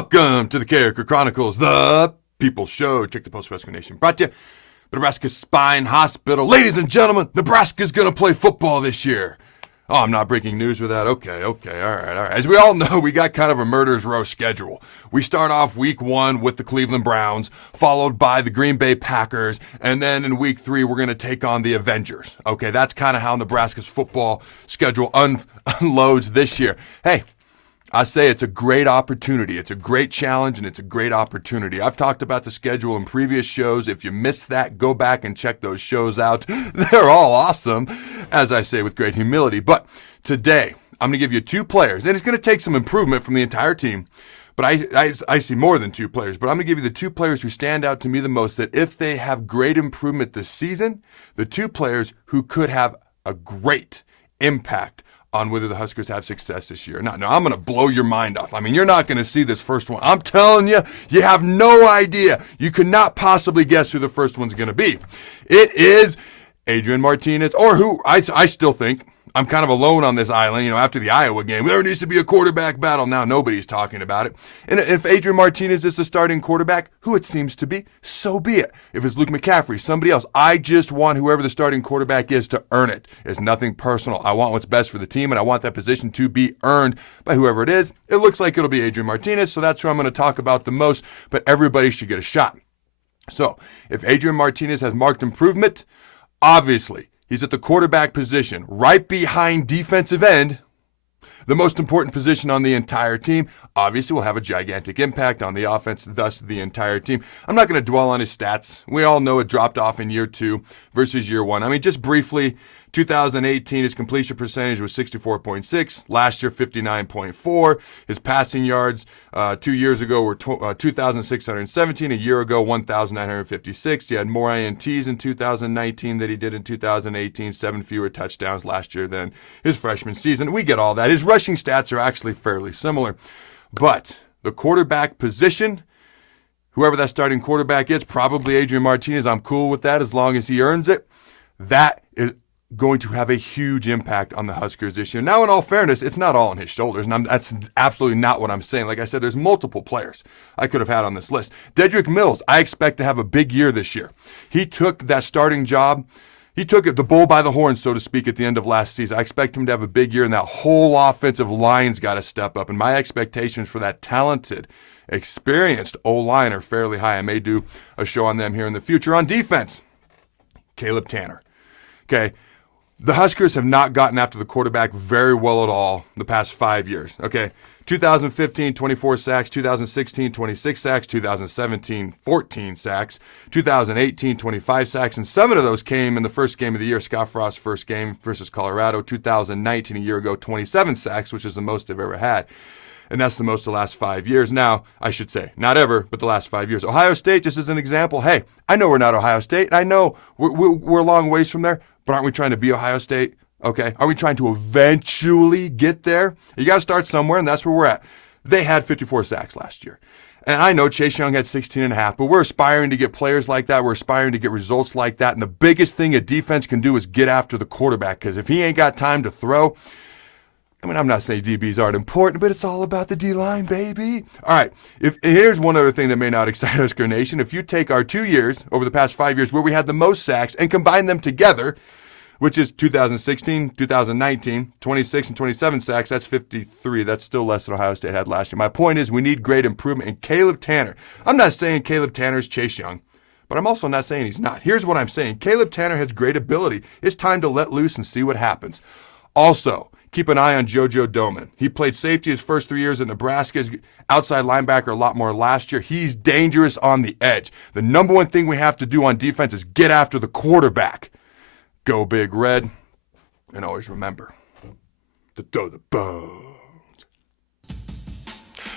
Welcome to the Carriker Chronicles, the People's Show. Check the Post Rescue Nation. Brought to you by Nebraska Spine Hospital. Ladies and gentlemen, Nebraska's going to play football this year. Oh, I'm not breaking news with that. Okay, all right. As we all know, we got kind of a murderer's row schedule. We start off week 1 with the Cleveland Browns, followed by the Green Bay Packers, and then in week 3, we're going to take on the Avengers. Okay, that's kind of how Nebraska's football schedule unloads this year. Hey, I say it's a great opportunity. It's a great challenge, and it's a great opportunity. I've talked about the schedule in previous shows. If you missed that, go back and check those shows out. They're all awesome, as I say with great humility. But today, I'm going to give you 2 players, and it's going to take some improvement from the entire team. But I see more than 2 players. But I'm going to give you the 2 players who stand out to me the most, that if they have great improvement this season, the 2 players who could have a great impact on whether the Huskers have success this year. Now, I'm going to blow your mind off. I mean, you're not going to see this first one. I'm telling you, you have no idea. You could not possibly guess who the first one's going to be. It is Adrian Martinez, or who I still think, I'm kind of alone on this island, after the Iowa game. There needs to be a quarterback battle. Now nobody's talking about it. And if Adrian Martinez is the starting quarterback, who it seems to be, so be it. If it's Luke McCaffrey, somebody else, I just want whoever the starting quarterback is to earn it. It's nothing personal. I want what's best for the team, and I want that position to be earned by whoever it is. It looks like it'll be Adrian Martinez, so that's who I'm going to talk about the most, but everybody should get a shot. So if Adrian Martinez has marked improvement, obviously, he's at the quarterback position, right behind defensive end, the most important position on the entire team. Obviously, will have a gigantic impact on the offense, thus the entire team. I'm not going to dwell on his stats. We all know it dropped off in year 2 versus year 1. I mean, just briefly, 2018, his completion percentage was 64.6. Last year, 59.4. His passing yards 2 years ago were 2,617. A year ago, 1,956. He had more INTs in 2019 than he did in 2018. 7 fewer touchdowns last year than his freshman season. We get all that. His rushing stats are actually fairly similar. But the quarterback position, whoever that starting quarterback is, probably Adrian Martinez. I'm cool with that as long as he earns it. That is going to have a huge impact on the Huskers this year. Now, in all fairness, it's not all on his shoulders, and that's absolutely not what I'm saying. Like I said, there's multiple players I could have had on this list. Dedrick Mills, I expect to have a big year this year. He took that starting job. He took it the bull by the horns, so to speak, at the end of last season. I expect him to have a big year, and that whole offensive line's got to step up. And my expectations for that talented, experienced O-line are fairly high. I may do a show on them here in the future. On defense, Caleb Tanner. Okay. The Huskers have not gotten after the quarterback very well at all the past 5 years. Okay, 2015, 24 sacks. 2016, 26 sacks. 2017, 14 sacks. 2018, 25 sacks. And 7 of those came in the first game of the year, Scott Frost's first game versus Colorado. 2019, a year ago, 27 sacks, which is the most they've ever had. And that's the most the last 5 years. Now, I should say, not ever, but the last 5 years. Ohio State, just as an example, hey, I know we're not Ohio State. I know we're a long ways from there. But aren't we trying to be Ohio State? Okay. Are we trying to eventually get there? You got to start somewhere, and that's where we're at. They had 54 sacks last year. And I know Chase Young had 16.5, but we're aspiring to get players like that. We're aspiring to get results like that. And the biggest thing a defense can do is get after the quarterback, because if he ain't got time to throw, I mean, I'm not saying DBs aren't important, but it's all about the D-line, baby. All right, here's one other thing that may not excite Husker Nation. If you take our 2 years, over the past 5 years, where we had the most sacks and combine them together, which is 2016, 2019, 26 and 27 sacks, that's 53. That's still less than Ohio State had last year. My point is we need great improvement in Caleb Tanner. I'm not saying Caleb Tanner's Chase Young, but I'm also not saying he's not. Here's what I'm saying. Caleb Tanner has great ability. It's time to let loose and see what happens. Also, keep an eye on Jojo Doman. He played safety his first 3 years at Nebraska. His outside linebacker a lot more last year. He's dangerous on the edge. The number one thing we have to do on defense is get after the quarterback. Go Big Red. And always remember to throw the bones.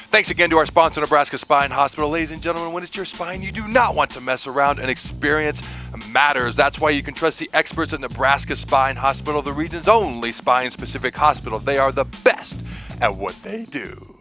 Thanks again to our sponsor, Nebraska Spine Hospital. Ladies and gentlemen, when it's your spine, you do not want to mess around, and experience matters. That's why you can trust the experts at Nebraska Spine Hospital, the region's only spine-specific hospital. They are the best at what they do.